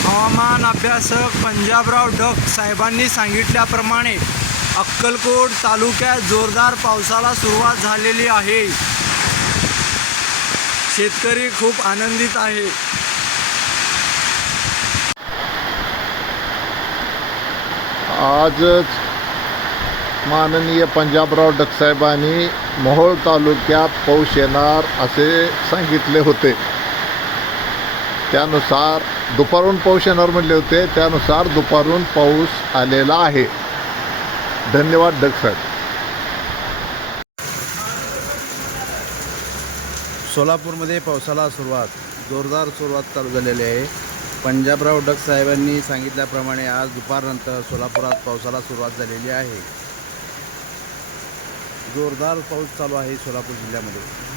हवामान अभ्यासक पंजाबराव डक साहेबांनी सांगितल्याप्रमाणे अक्कलकोट तालुक्यात जोरदार पावसाला सुरुवात झालेली आहे। शेतकरी खूप आनंदित आहे। आजच माननीय पंजाबराव डक साहेबांनी मोहोळ तालुक्यात पाऊस येणार असे सांगितले होते। त्यानुसार दुपारून पाऊस येणार म्हटले होते, त्यानुसार दुपारून पाऊस आलेला आहे। धन्यवाद डक साहेब। सोलापूरमध्ये पावसाला जोरदार सुरुवात चालू झालेली आहे। पंजाबराव डक साहेबांनी सांगितल्याप्रमाणे आज दुपारनंतर सोलापुरात पावसाला सुरुवात झालेली आहे। जोरदार पाऊस चालू आहे सोलापूर जिल्ह्यामध्ये।